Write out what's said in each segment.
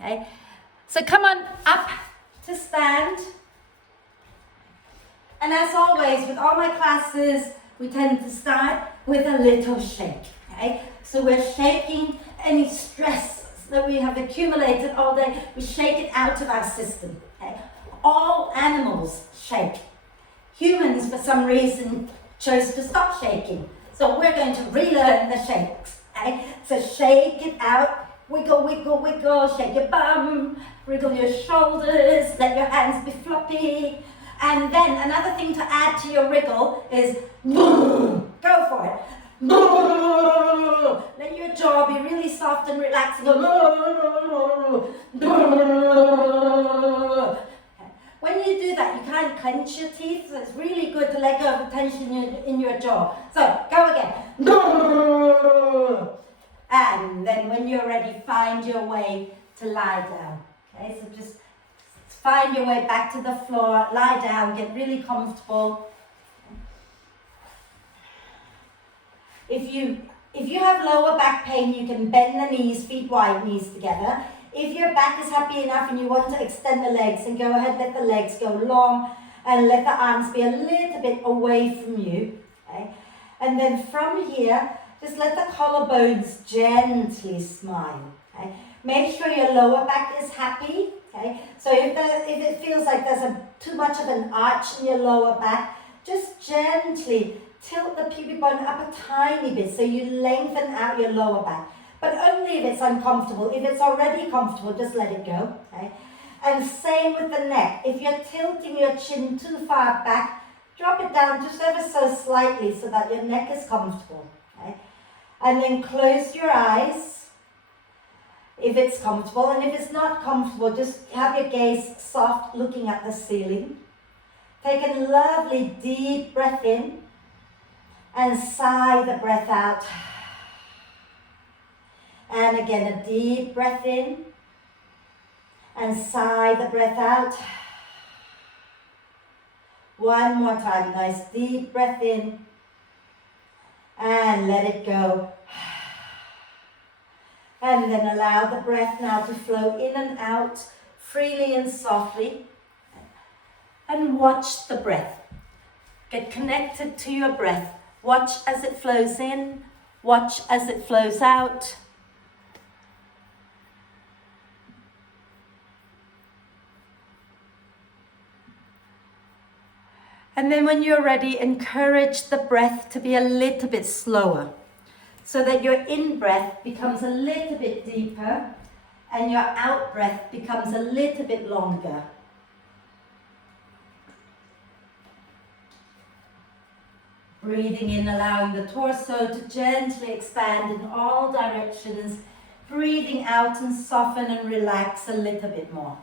Okay, so come on up to stand. And as always, with all my classes, we tend to start with a little shake, okay? So we're shaking any stress that we have accumulated all day, we shake it out of our system, okay? All animals shake. Humans, for some reason, chose to stop shaking. So we're going to relearn the shakes, okay? So shake it out, wiggle, wiggle, wiggle, shake your bum, wriggle your shoulders, let your hands be floppy. And then another thing to add to your wriggle is go for it. Let your jaw be really soft and relaxed. When you do that, you can't clench your teeth, so it's really good to let go of the tension in your jaw. So, go again. And then when you're ready, find your way to lie down. Okay, so just find your way back to the floor, lie down, get really comfortable. If you have lower back pain, you can bend the knees, feet wide, knees together. If your back is happy enough and you want to extend the legs, then go ahead, let the legs go long and let the arms be a little bit away from you. Okay? And then from here, just let the collarbones gently smile. Okay? Make sure your lower back is happy. Okay? So if it feels like there's too much of an arch in your lower back, just gently tilt the pubic bone up a tiny bit so you lengthen out your lower back. But only if it's uncomfortable. If it's already comfortable, just let it go. Okay? And same with the neck. If you're tilting your chin too far back, drop it down just ever so slightly so that your neck is comfortable. Okay? And then close your eyes if it's comfortable. And if it's not comfortable, just have your gaze soft, looking at the ceiling. Take a lovely deep breath in and sigh the breath out. And again, a deep breath in and sigh the breath out. One more time, nice deep breath in and let it go. And then allow the breath now to flow in and out freely and softly. And watch the breath. Get connected to your breath. Watch as it flows in, watch as it flows out. And then when you're ready, encourage the breath to be a little bit slower so that your in-breath becomes a little bit deeper and your out-breath becomes a little bit longer. Breathing in, allowing the torso to gently expand in all directions. Breathing out and soften and relax a little bit more.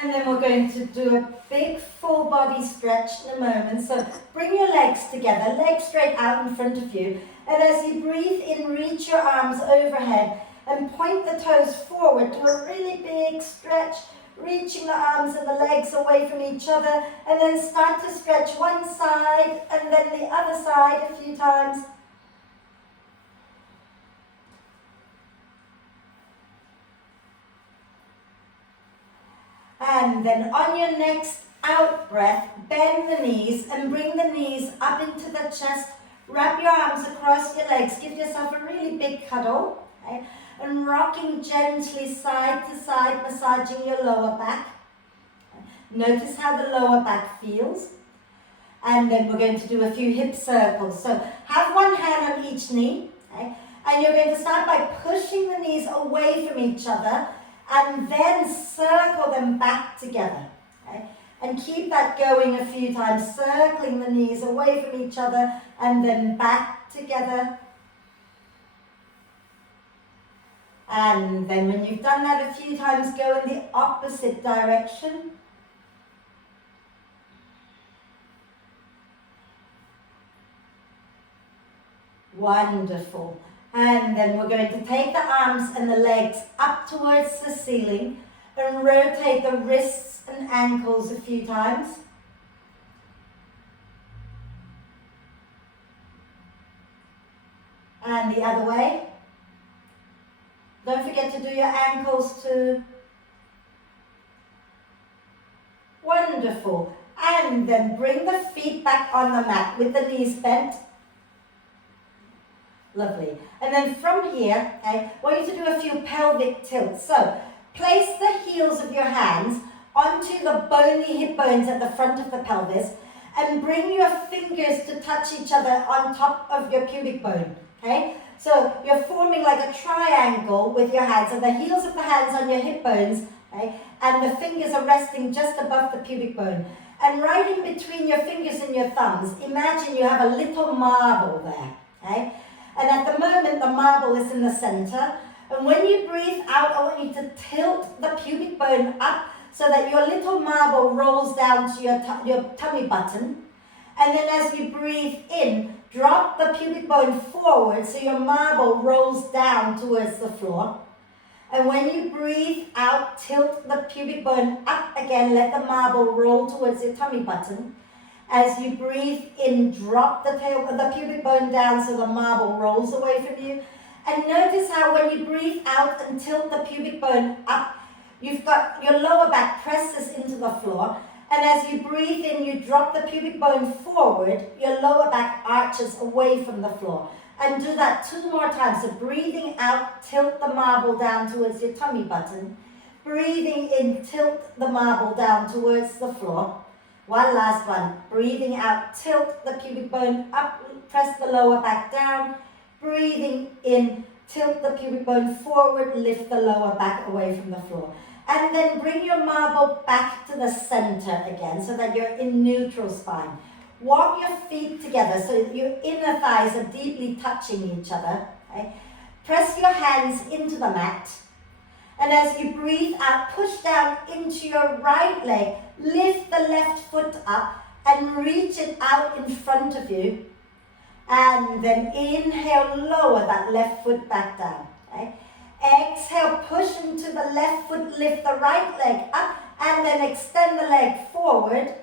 And then we're going to do a big full body stretch in a moment. So bring your legs together, legs straight out in front of you. And as you breathe in, reach your arms overhead and point the toes forward to a really big stretch, reaching the arms and the legs away from each other. And then start to stretch one side and then the other side a few times. And then on your next out breath, bend the knees and bring the knees up into the chest. Wrap your arms across your legs. Give yourself a really big cuddle. Okay? And rocking gently side to side, massaging your lower back. Notice how the lower back feels. And then we're going to do a few hip circles. So have one hand on each knee. Okay? And you're going to start by pushing the knees away from each other and then circle them back together. Okay? And keep that going a few times, circling the knees away from each other and then back together. And then when you've done that a few times, go in the opposite direction. Wonderful. And then we're going to take the arms and the legs up towards the ceiling and rotate the wrists and ankles a few times. And the other way. Don't forget to do your ankles too. Wonderful. And then bring the feet back on the mat with the knees bent. Lovely. And then from here, okay, I want you to do a few pelvic tilts. So, place the heels of your hands onto the bony hip bones at the front of the pelvis and bring your fingers to touch each other on top of your pubic bone, okay? So, you're forming like a triangle with your hands. So, the heels of the hands on your hip bones, okay, and the fingers are resting just above the pubic bone. And right in between your fingers and your thumbs, imagine you have a little marble there, okay? And at the moment, the marble is in the center. And when you breathe out, I want you to tilt the pubic bone up so that your little marble rolls down to your tummy button. And then as you breathe in, drop the pubic bone forward so your marble rolls down towards the floor. And when you breathe out, tilt the pubic bone up again, let the marble roll towards your tummy button. As you breathe in, drop the pubic bone down so the marble rolls away from you. And notice how when you breathe out and tilt the pubic bone up, you've got your lower back presses into the floor. And as you breathe in, you drop the pubic bone forward, your lower back arches away from the floor. And do that 2 more times. So breathing out, tilt the marble down towards your tummy button. Breathing in, tilt the marble down towards the floor. One last one. Breathing out, tilt the pubic bone up, press the lower back down. Breathing in, tilt the pubic bone forward, lift the lower back away from the floor. And then bring your marble back to the center again so that you're in neutral spine. Walk your feet together so your inner thighs are deeply touching each other. Okay? Press your hands into the mat. And as you breathe out, push down into your right leg. Lift the left foot up and reach it out in front of you. And then inhale, lower that left foot back down. Okay? Exhale, push into the left foot, lift the right leg up, and then extend the leg forward.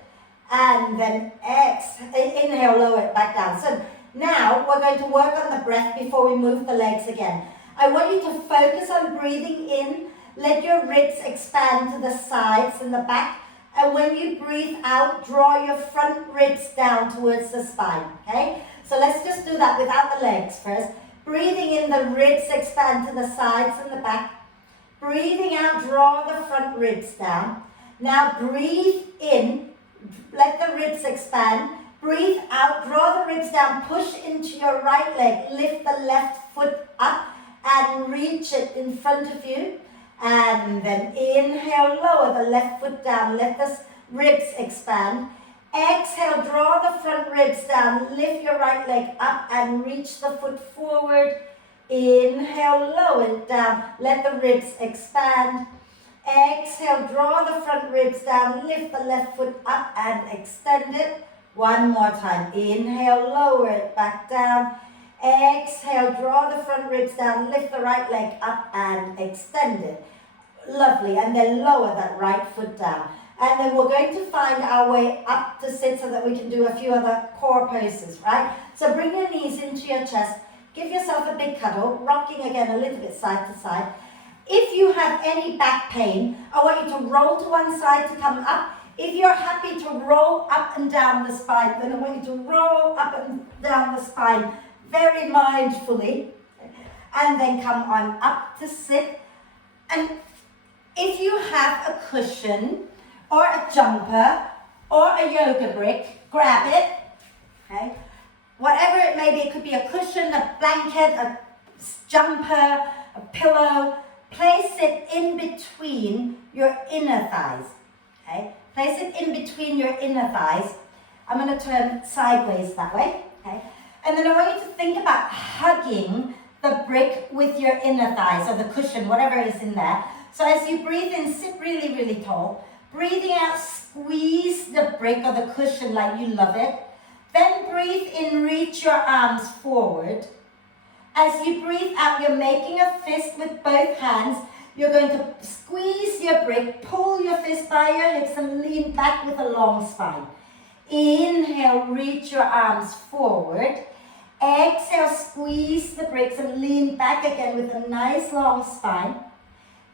And then inhale, lower it back down. So now we're going to work on the breath before we move the legs again. I want you to focus on breathing in. Let your ribs expand to the sides and the back. And when you breathe out, draw your front ribs down towards the spine. Okay? So let's just do that without the legs first. Breathing in, the ribs expand to the sides and the back. Breathing out, draw the front ribs down. Now breathe in, let the ribs expand. Breathe out, draw the ribs down, push into your right leg. Lift the left foot up and reach it in front of you. And then inhale, lower the left foot down, let the ribs expand. Exhale, draw the front ribs down, lift your right leg up and reach the foot forward. Inhale, lower it down, let the ribs expand. Exhale, draw the front ribs down, lift the left foot up and extend it. One more time. Inhale, lower it back down. Exhale, draw the front ribs down, lift the right leg up and extend it. Lovely. And then lower that right foot down. And then we're going to find our way up to sit so that we can do a few other core poses, right? So bring your knees into your chest. Give yourself a big cuddle, rocking again a little bit side to side. If you have any back pain, I want you to roll to one side to come up. If you're happy to roll up and down the spine, then I want you to roll up and down the spine very mindfully. And then come on up to sit. And if you have a cushion or a jumper or a yoga brick, grab it. Okay? Whatever it may be, it could be a cushion, a blanket, a jumper, a pillow. Place it in between your inner thighs. Okay? Place it in between your inner thighs. I'm going to turn sideways that way. Okay? And then I want you to think about hugging the brick with your inner thighs, or the cushion, whatever is in there. So as you breathe in, sit really, really tall. Breathing out, squeeze the brick or the cushion like you love it. Then breathe in, reach your arms forward. As you breathe out, you're making a fist with both hands. You're going to squeeze your brick, pull your fist by your hips and lean back with a long spine. Inhale, reach your arms forward. Exhale, squeeze the bricks and lean back again with a nice long spine.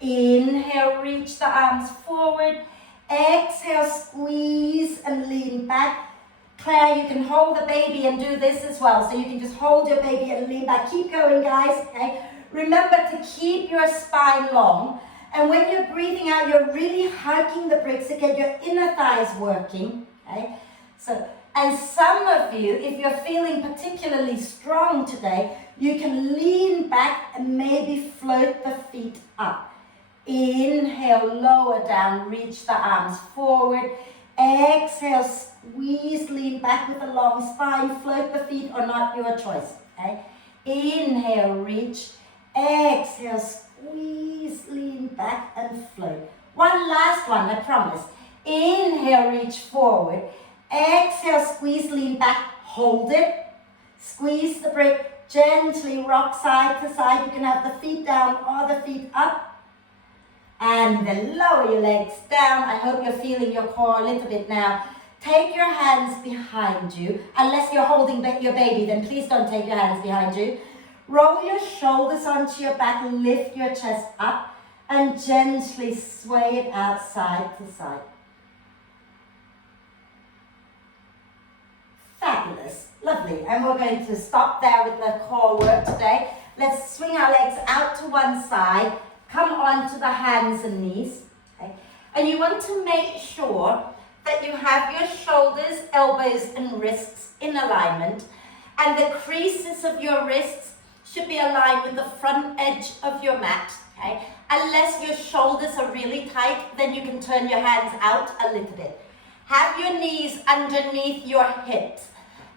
Inhale, reach the arms forward. Exhale, squeeze and lean back. Claire, you can hold the baby and do this as well. So you can just hold your baby and lean back. Keep going, guys, okay? Remember to keep your spine long. And when you're breathing out, you're really hugging the bricks to get your inner thighs working, okay? So, and some of you, if you're feeling particularly strong today, you can lean back and maybe float the feet up. Inhale, lower down, reach the arms forward. Exhale, squeeze, lean back with a long spine, float the feet or not, your choice, okay? Inhale, reach. Exhale, squeeze, lean back and float. One last one, I promise. Inhale, reach forward. Exhale, squeeze, lean back, hold it. Squeeze the brick, gently rock side to side. You can have the feet down or the feet up. And then lower your legs down. I hope you're feeling your core a little bit now. Take your hands behind you. Unless you're holding your baby, then please don't take your hands behind you. Roll your shoulders onto your back, lift your chest up, and gently sway it out side to side. Fabulous, lovely. And we're going to stop there with the core work today. Let's swing our legs out to one side. Come on to the hands and knees, okay? And you want to make sure that you have your shoulders, elbows and wrists in alignment, and the creases of your wrists should be aligned with the front edge of your mat, okay? Unless your shoulders are really tight, then you can turn your hands out a little bit. Have your knees underneath your hips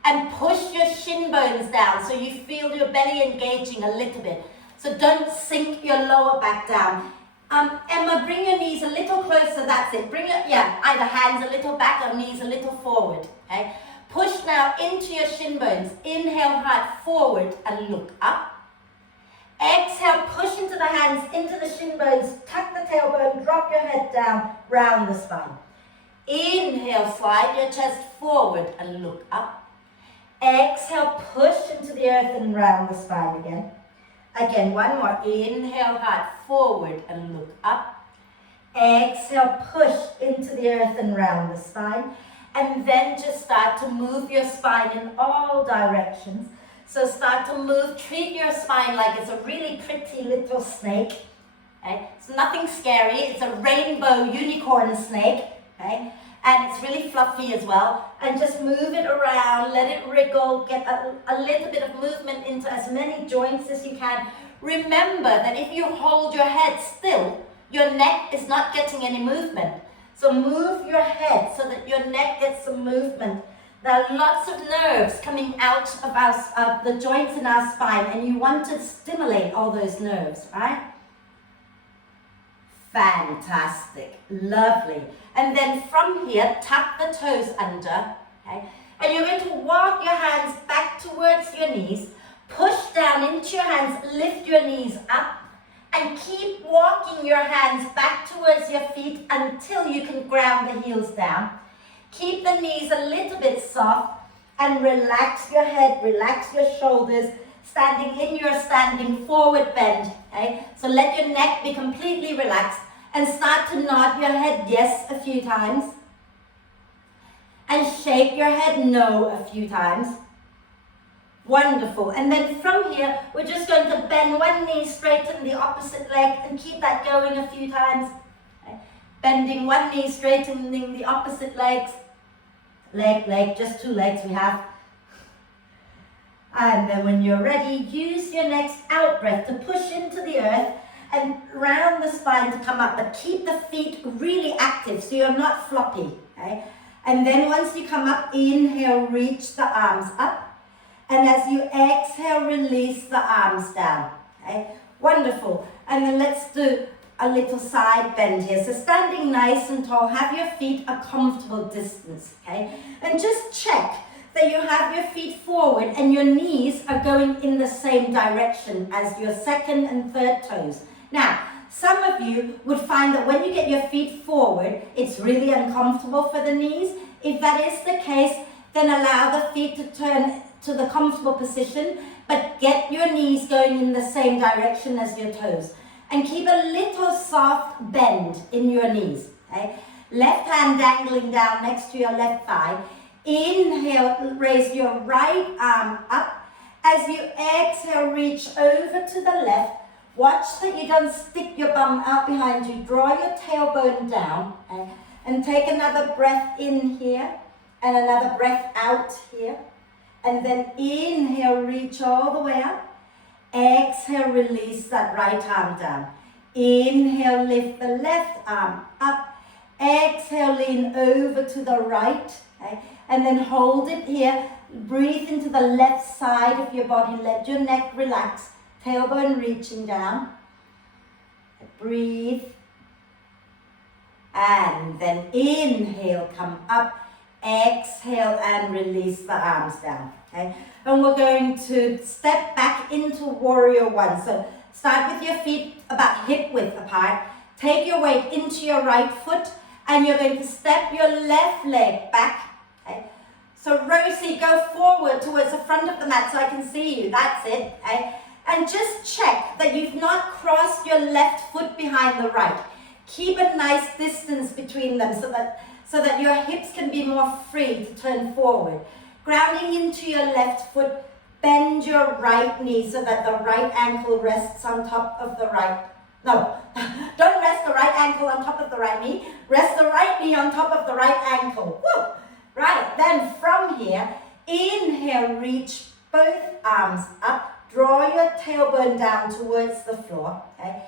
and push your shin bones down so you feel your belly engaging a little bit. So don't sink your lower back down. Emma, bring your knees a little closer, that's it. Bring your, either hands a little back or knees a little forward, okay? Push now into your shin bones. Inhale, heart forward and look up. Exhale, push into the hands, into the shin bones, tuck the tailbone, drop your head down, round the spine. Inhale, slide your chest forward and look up. Exhale, push into the earth and round the spine again. Again, one more. Inhale, heart forward and look up. Exhale, push into the earth and round the spine. And then just start to move your spine in all directions. So start to move, treat your spine like it's a really pretty little snake. Okay? It's nothing scary, it's a rainbow unicorn snake. Okay? And it's really fluffy as well. And just move it around, let it wriggle, get a little bit of movement into as many joints as you can. Remember that if you hold your head still, your neck is not getting any movement. So move your head so that your neck gets some movement. There are lots of nerves coming out of the joints in our spine, and you want to stimulate all those nerves, right? Fantastic, lovely. And then from here, tuck the toes under, okay? And you're going to walk your hands back towards your knees, push down into your hands, lift your knees up, and keep walking your hands back towards your feet until you can ground the heels down. Keep the knees a little bit soft and relax your head, relax your shoulders, standing in your standing forward bend, okay? So let your neck be completely relaxed and start to nod your head yes a few times and shake your head no a few times. Wonderful. And then from here, we're just going to bend one knee, straighten the opposite leg and keep that going a few times. Okay? Bending one knee, straightening the opposite legs. Leg, just two legs we have. And then when you're ready, use your next out breath to push into the earth and round the spine to come up, but keep the feet really active so you're not floppy, okay? And then once you come up, inhale, reach the arms up. And as you exhale, release the arms down, okay? Wonderful. And then let's do a little side bend here. So standing nice and tall, have your feet a comfortable distance, okay? And just check that you have your feet forward and your knees are going in the same direction as your second and third toes. Now, some of you would find that when you get your feet forward, it's really uncomfortable for the knees. If that is the case, then allow the feet to turn to the comfortable position, but get your knees going in the same direction as your toes. And keep a little soft bend in your knees. Okay? Left hand dangling down next to your left thigh. Inhale, raise your right arm up. As you exhale, reach over to the left. Watch that you don't stick your bum out behind you. Draw your tailbone down. Okay? And take another breath in here and another breath out here. And then inhale, reach all the way up. Exhale, release that right arm down. Inhale, lift the left arm up. Exhale, lean over to the right. Okay? And then hold it here. Breathe into the left side of your body. Let your neck relax. Tailbone reaching down. Breathe. And then inhale, come up. Exhale and release the arms down. Okay? And we're going to step back into warrior one. So start with your feet about hip width apart. Take your weight into your right foot and you're going to step your left leg back. Okay? So Rosie, go forward towards the front of the mat so I can see you. That's it. Okay? And just check that you've not crossed your left foot behind the right. Keep a nice distance between them so that your hips can be more free to turn forward. Grounding into your left foot, bend your right knee so that the right ankle rests on top of the right. No, don't rest the right ankle on top of the right knee. Rest the right knee on top of the right ankle. Woo! Right, then from here, inhale, reach both arms up. Draw your tailbone down towards the floor. Okay?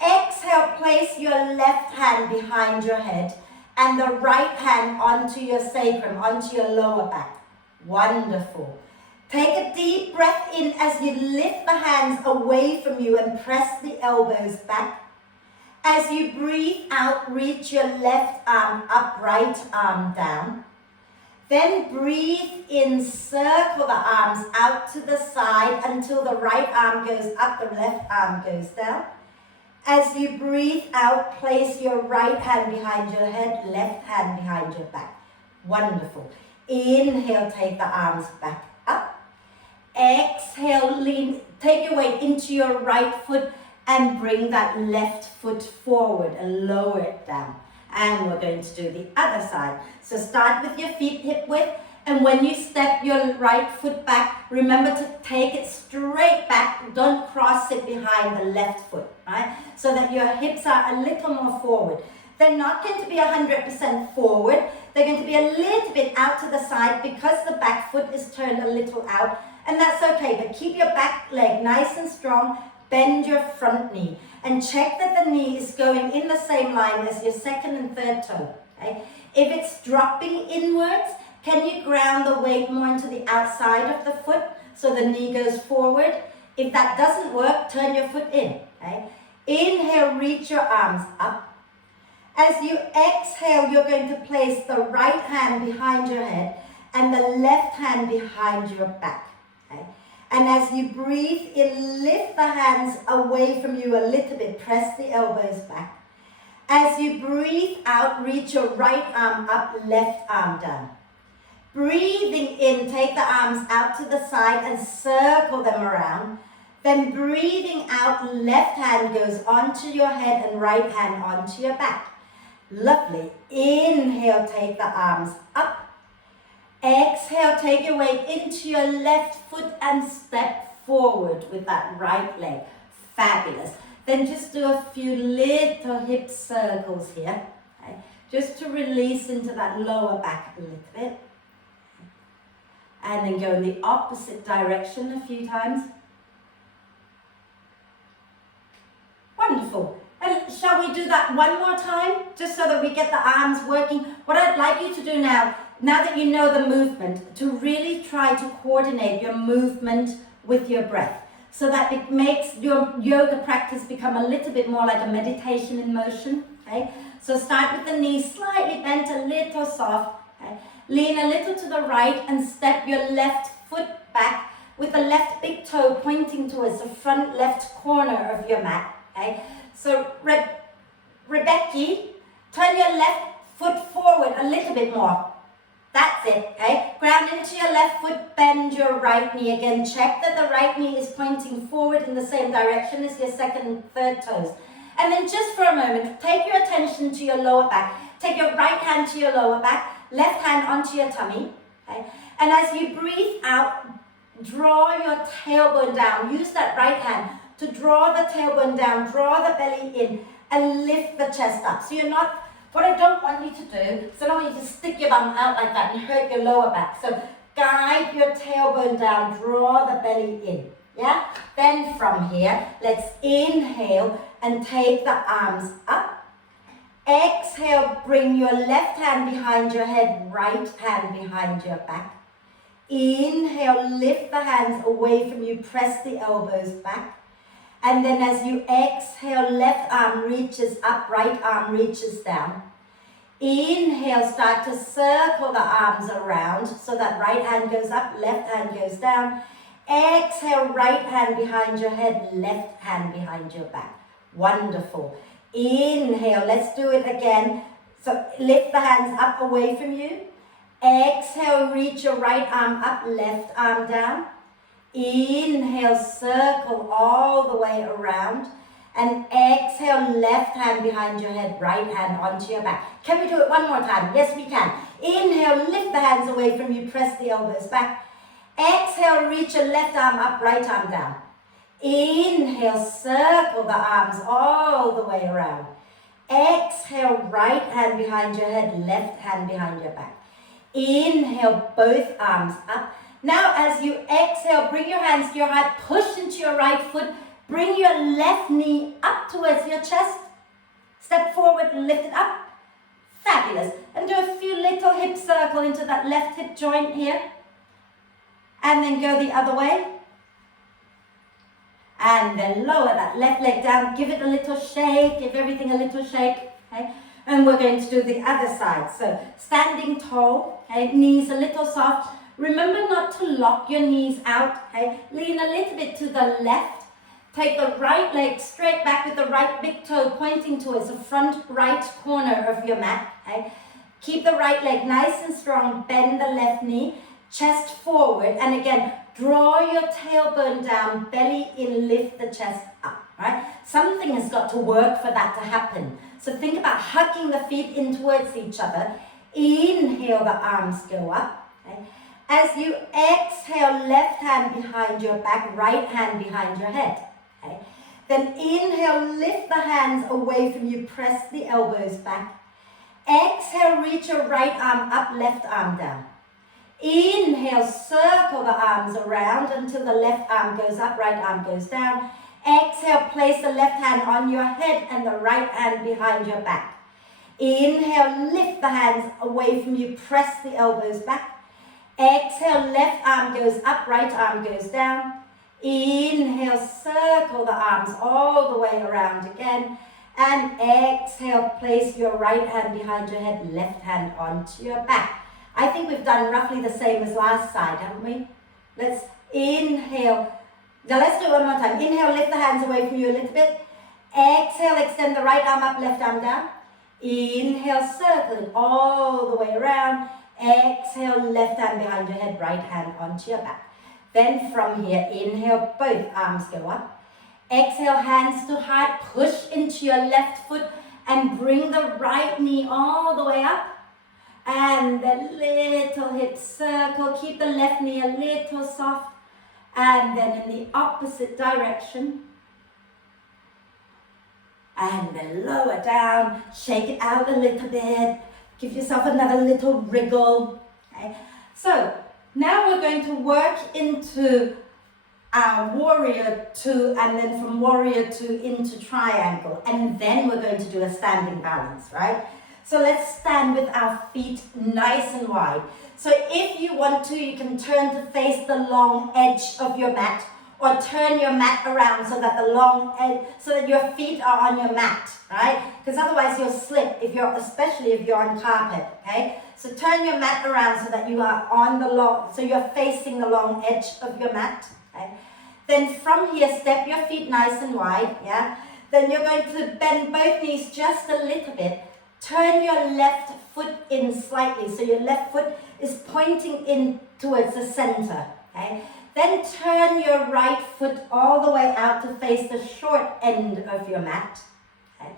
Exhale, place your left hand behind your head and the right hand onto your sacrum, onto your lower back. Wonderful. Take a deep breath in as you lift the hands away from you and press the elbows back. As you breathe out, reach your left arm up, right arm down. Then breathe in, circle the arms out to the side until the right arm goes up, the left arm goes down. As you breathe out, place your right hand behind your head, left hand behind your back. Wonderful. Inhale, take the arms back up. Exhale, lean, take your weight into your right foot and bring that left foot forward and lower it down. And we're going to do the other side. So start with your feet hip width, and when you step your right foot back, remember to take it straight back. Don't cross it behind the left foot, right? So that your hips are a little more forward. They're not going to be 100% forward. They're going to be a little bit out to the side because the back foot is turned a little out, and that's okay. But keep your back leg nice and strong. Bend your front knee and check that the knee is going in the same line as your second and third toe. Okay? If it's dropping inwards, can you ground the weight more into the outside of the foot so the knee goes forward? If that doesn't work, turn your foot in. Okay? Inhale, reach your arms up. As you exhale, you're going to place the right hand behind your head and the left hand behind your back. Okay? And as you breathe in, lift the hands away from you a little bit. Press the elbows back. As you breathe out, reach your right arm up, left arm down. Breathing in, take the arms out to the side and circle them around. Then breathing out, left hand goes onto your head and right hand onto your back. Lovely. Inhale, take the arms up. Exhale, take your weight into your left foot and step forward with that right leg. Fabulous. Then just do a few little hip circles here, okay? Just to release into that lower back a little bit. And then go in the opposite direction a few times. Wonderful. And shall we do that one more time, just so that we get the arms working? What I'd like you to do now that you know the movement, to really try to coordinate your movement with your breath, so that it makes your yoga practice become a little bit more like a meditation in motion. Okay? So start with the knees slightly bent, a little soft. Okay? Lean a little to the right and step your left foot back with the left big toe pointing towards the front left corner of your mat. Okay? So Rebecca, turn your left foot forward a little bit more. That's it, okay? Ground into your left foot, bend your right knee. Again, check that the right knee is pointing forward in the same direction as your second and third toes. And then just for a moment, take your attention to your lower back. Take your right hand to your lower back, left hand onto your tummy, okay? And as you breathe out, draw your tailbone down. Use that right hand to draw the tailbone down, draw the belly in, and lift the chest up. So you're not, what I don't want you to do is I don't want you to stick your bum out like that and hurt your lower back. So guide your tailbone down, draw the belly in. Yeah? Then from here, let's inhale and take the arms up. Exhale, bring your left hand behind your head, right hand behind your back. Inhale, lift the hands away from you, press the elbows back. And then as you exhale, left arm reaches up, right arm reaches down. Inhale, start to circle the arms around so that right hand goes up, left hand goes down. Exhale, right hand behind your head, left hand behind your back. Wonderful. Inhale, let's do it again. So lift the hands up away from you. Exhale, reach your right arm up, left arm down. Inhale, circle all the way around. And exhale, left hand behind your head, right hand onto your back. Can we do it one more time? Yes, we can. Inhale, lift the hands away from you, press the elbows back. Exhale, reach your left arm up, right arm down. Inhale, circle the arms all the way around. Exhale, right hand behind your head, left hand behind your back. Inhale, both arms up. Now as you exhale, bring your hands to your heart, push into your right foot, bring your left knee up towards your chest. Step forward and lift it up. Fabulous. And do a few little hip circle into that left hip joint here. And then go the other way. And then lower that left leg down, give it a little shake, give everything a little shake, okay? And we're going to do the other side. So standing tall, okay, knees a little soft. Remember not to lock your knees out, okay? Lean a little bit to the left. Take the right leg straight back with the right big toe pointing towards the front right corner of your mat, okay? Keep the right leg nice and strong, bend the left knee, chest forward, and again, draw your tailbone down, belly in, lift the chest up, right? Something has got to work for that to happen. So think about hugging the feet in towards each other. Inhale, the arms go up, okay? As you exhale, left hand behind your back, right hand behind your head, okay? Then inhale, lift the hands away from you, press the elbows back. Exhale, reach your right arm up, left arm down. Inhale, circle the arms around until the left arm goes up, right arm goes down. Exhale, place the left hand on your head and the right hand behind your back. Inhale, lift the hands away from you, press the elbows back. Exhale, left arm goes up, right arm goes down. Inhale, circle the arms all the way around again. And exhale, place your right hand behind your head, left hand onto your back. I think we've done roughly the same as last side, haven't we? Let's inhale. Now let's do it one more time. Inhale, lift the hands away from you a little bit. Exhale, extend the right arm up, left arm down. Inhale, circle it all the way around. Exhale, left hand behind your head, right hand onto your back. Then from here, inhale, both arms go up. Exhale, hands to heart, push into your left foot and bring the right knee all the way up. And then little hip circle, keep the left knee a little soft. And then in the opposite direction. And then lower down, shake it out a little bit. Give yourself another little wriggle. Okay. So now we're going to work into our warrior two, and then from warrior two into triangle. And then we're going to do a standing balance, right? So let's stand with our feet nice and wide. So if you want to, you can turn to face the long edge of your mat, or turn your mat around so that the long edge, so that your feet are on your mat, right? Because otherwise you'll slip, especially if you're on carpet, okay? So turn your mat around so that you are on the long, so you're facing the long edge of your mat, okay? Then from here, step your feet nice and wide, yeah? Then you're going to bend both knees just a little bit. Turn your left foot in slightly, so your left foot is pointing in towards the center. Okay? Then turn your right foot all the way out to face the short end of your mat. Okay?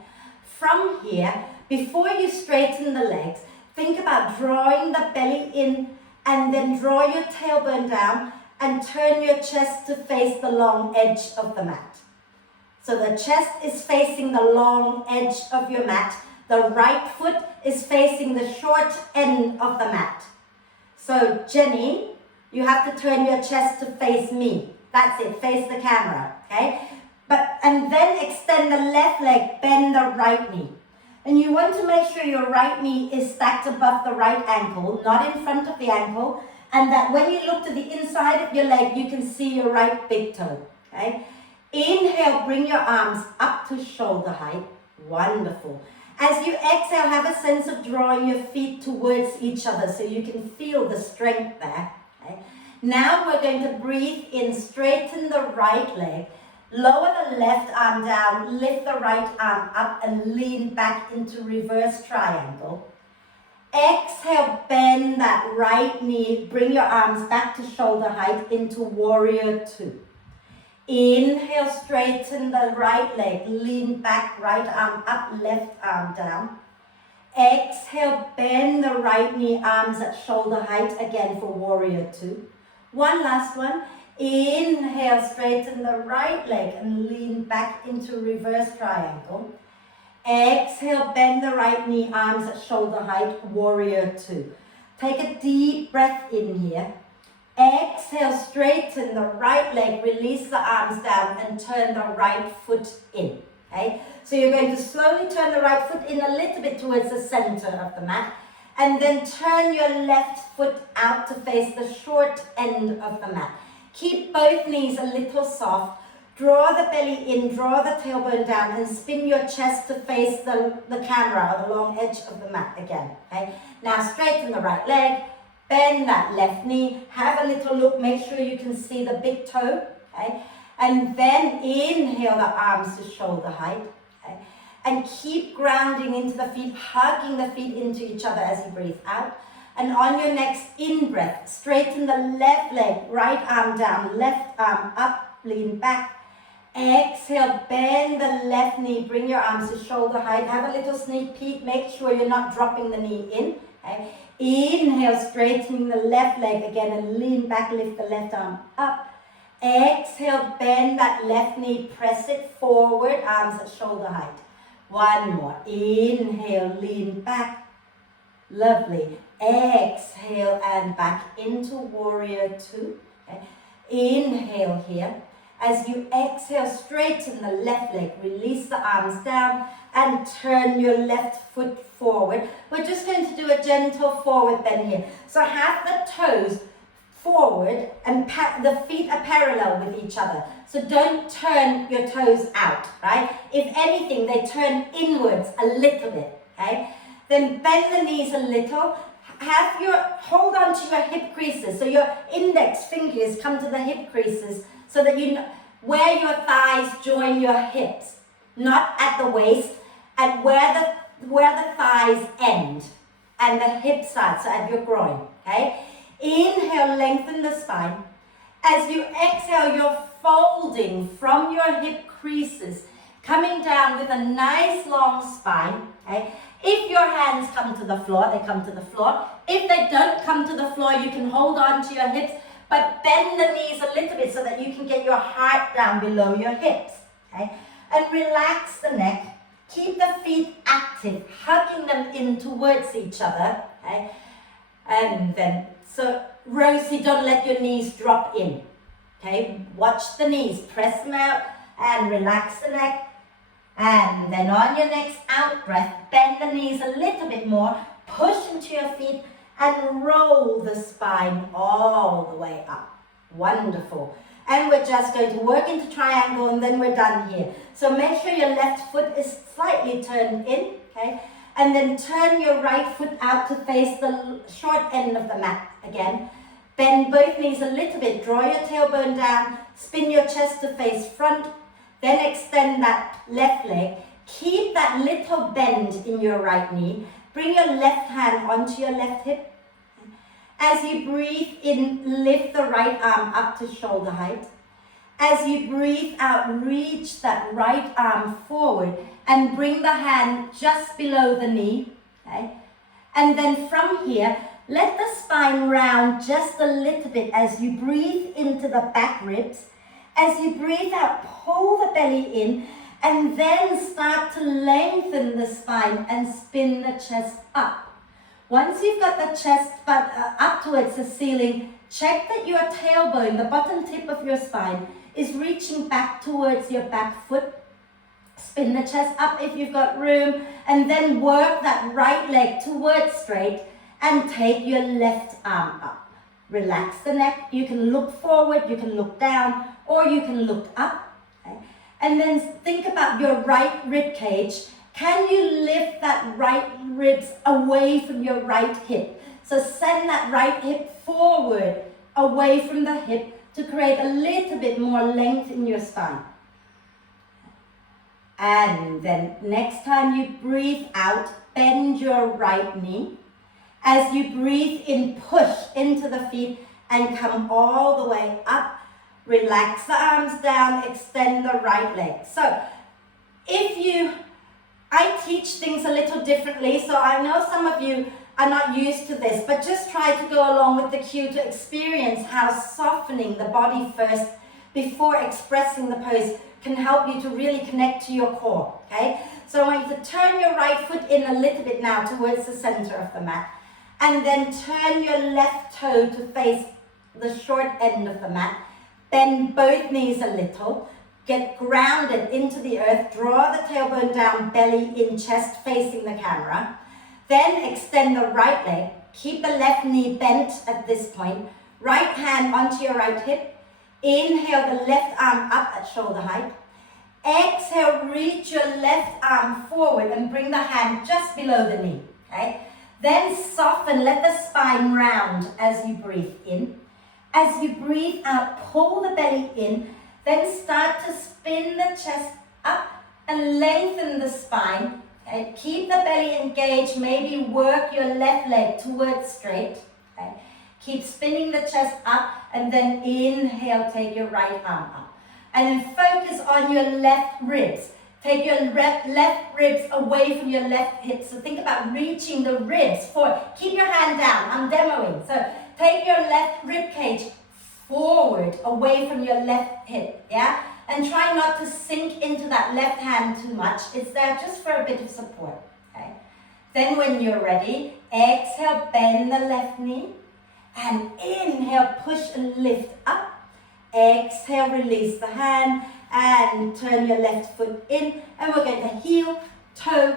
From here, before you straighten the legs, think about drawing the belly in and then draw your tailbone down and turn your chest to face the long edge of the mat. So the chest is facing the long edge of your mat. The right foot is facing the short end of the mat. So Jenny, you have to turn your chest to face me. That's it, face the camera, okay? And then extend the left leg, bend the right knee. And you want to make sure your right knee is stacked above the right ankle, not in front of the ankle, and that when you look to the inside of your leg, you can see your right big toe, okay? Inhale, bring your arms up to shoulder height. Wonderful. As you exhale, have a sense of drawing your feet towards each other so you can feel the strength there. Okay? Now we're going to breathe in, straighten the right leg, lower the left arm down, lift the right arm up and lean back into reverse triangle. Exhale, bend that right knee, bring your arms back to shoulder height into warrior two. Inhale, straighten the right leg, lean back, right arm up, left arm down. Exhale, bend the right knee, arms at shoulder height again for warrior two. One last one. Inhale, straighten the right leg and lean back into reverse triangle. Exhale, bend the right knee, arms at shoulder height, warrior two. Take a deep breath in here. Exhale, straighten the right leg, release the arms down and turn the right foot in. Okay? So you're going to slowly turn the right foot in a little bit towards the center of the mat and then turn your left foot out to face the short end of the mat. Keep both knees a little soft. Draw the belly in, draw the tailbone down and spin your chest to face the camera, the long edge of the mat again. Okay? Now straighten the right leg. Bend that left knee, have a little look, make sure you can see the big toe, okay? And then inhale the arms to shoulder height, okay? And keep grounding into the feet, hugging the feet into each other as you breathe out. And on your next in-breath, straighten the left leg, right arm down, left arm up, lean back. Exhale, bend the left knee, bring your arms to shoulder height, have a little sneak peek, make sure you're not dropping the knee in, okay? Inhale, straightening the left leg again and lean back, lift the left arm up. Exhale, bend that left knee, press it forward, arms at shoulder height. One more. Inhale, lean back. Lovely. Exhale and back into warrior two. Okay. Inhale here. As you exhale, straighten the left leg, release the arms down and turn your left foot forward. We're just going to do a gentle forward bend here. So have the toes forward and the feet are parallel with each other. So don't turn your toes out, right? If anything, they turn inwards a little bit, okay? Then bend the knees a little. Hold on to your hip creases. So your index fingers come to the hip creases so that you know where your thighs join your hips, not at the waist, and where the thighs end and the hip starts, so at your groin, okay? Inhale, lengthen the spine. As you exhale, you're folding from your hip creases, coming down with a nice long spine, okay? If your hands come to the floor, they come to the floor. If they don't come to the floor, you can hold on to your hips, but bend the knees a little bit so that you can get your heart down below your hips, okay? And relax the neck. Keep the feet active, hugging them in towards each other, okay? And then, so Rosie, don't let your knees drop in, okay? Watch the knees, press them out and relax the neck. And then on your next out breath, bend the knees a little bit more, push into your feet and roll the spine all the way up. Wonderful. And we're just going to work into triangle and then we're done here. So make sure your left foot is slightly turned in, okay? And then turn your right foot out to face the short end of the mat again. Bend both knees a little bit, draw your tailbone down, spin your chest to face front, then extend that left leg. Keep that little bend in your right knee. Bring your left hand onto your left hip. As you breathe in, lift the right arm up to shoulder height. As you breathe out, reach that right arm forward and bring the hand just below the knee. Okay? And then from here, let the spine round just a little bit as you breathe into the back ribs. As you breathe out, pull the belly in, and then start to lengthen the spine and spin the chest up. Once you've got the chest up towards the ceiling, check that your tailbone, the bottom tip of your spine, is reaching back towards your back foot. Spin the chest up if you've got room, and then work that right leg towards straight and take your left arm up. Relax the neck. You can look forward, you can look down, or you can look up. Okay? And then think about your right rib cage. Can you lift that right ribs away from your right hip? So send that right hip forward, away from the hip, to create a little bit more length in your spine. And then next time you breathe out, bend your right knee. As you breathe in, push into the feet and come all the way up. Relax the arms down, extend the right leg. So I teach things a little differently, so I know some of you are not used to this, but just try to go along with the cue to experience how softening the body first before expressing the pose can help you to really connect to your core, okay? So I want you to turn your right foot in a little bit now towards the center of the mat, and then turn your left toe to face the short end of the mat. Bend both knees a little, get grounded into the earth, draw the tailbone down, belly in, chest facing the camera. Then extend the right leg, keep the left knee bent at this point, right hand onto your right hip. Inhale the left arm up at shoulder height. Exhale, reach your left arm forward and bring the hand just below the knee, okay? Then soften, let the spine round as you breathe in. As you breathe out, pull the belly in, then start to spin the chest up and lengthen the spine. Okay? Keep the belly engaged, maybe work your left leg towards straight. Okay? Keep spinning the chest up, and then inhale, take your right arm up. And then focus on your left ribs. Take your left ribs away from your left hip. So think about reaching the ribs forward. Keep your hand down, I'm demoing. So take your left rib cage forward, away from your left hip, yeah? And try not to sink into that left hand too much. It's there just for a bit of support, okay? Then when you're ready, exhale, bend the left knee. And inhale, push and lift up. Exhale, release the hand and turn your left foot in. And we're going to heel, toe,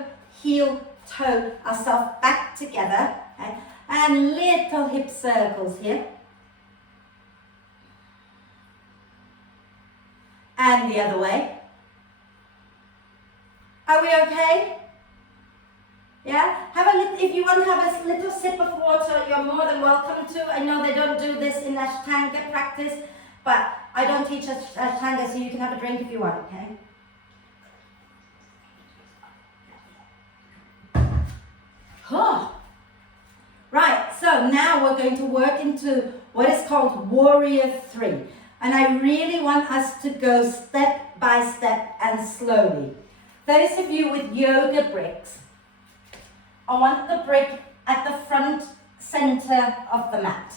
ourselves back together. Okay? And little hip circles here. And the other way. Are we okay? Yeah? If you want to have a little sip of water, you're more than welcome to. I know they don't do this in Ashtanga practice, but I don't teach Ashtanga, so you can have a drink if you want, okay? Oh. Right, so now we're going to work into what is called Warrior 3. And I really want us to go step by step and slowly. Those of you with yoga bricks, I want the brick at the front center of the mat.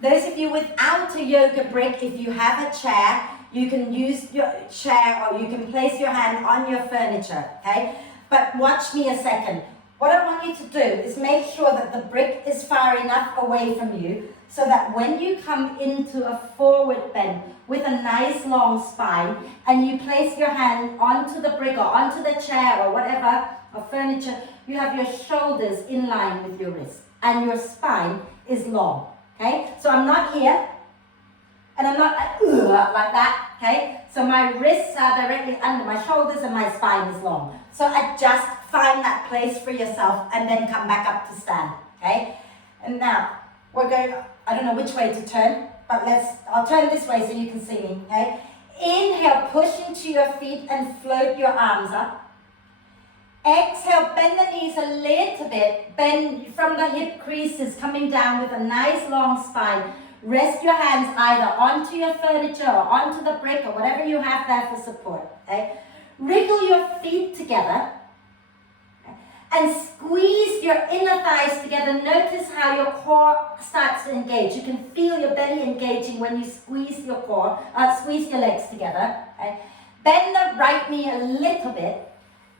Those of you without a yoga brick, if you have a chair, you can use your chair or you can place your hand on your furniture, okay? But watch me a second. What I want you to do is make sure that the brick is far enough away from you so that when you come into a forward bend with a nice long spine and you place your hand onto the brick or onto the chair or whatever, or furniture, you have your shoulders in line with your wrist and your spine is long, okay? So I'm not here and I'm not like that, okay? So my wrists are directly under my shoulders and my spine is long. So adjust, find that place for yourself and then come back up to stand, okay? And now, we're going, I don't know which way to turn, but I'll turn this way so you can see me, okay? Inhale, push into your feet and float your arms up. Exhale, bend the knees a little bit. Bend from the hip creases, coming down with a nice long spine. Rest your hands either onto your furniture or onto the brick or whatever you have there for support. Okay? Wriggle your feet together. And squeeze your inner thighs together. Notice how your core starts to engage. You can feel your belly engaging when you squeeze your core, squeeze your legs together. Okay? Bend the right knee a little bit.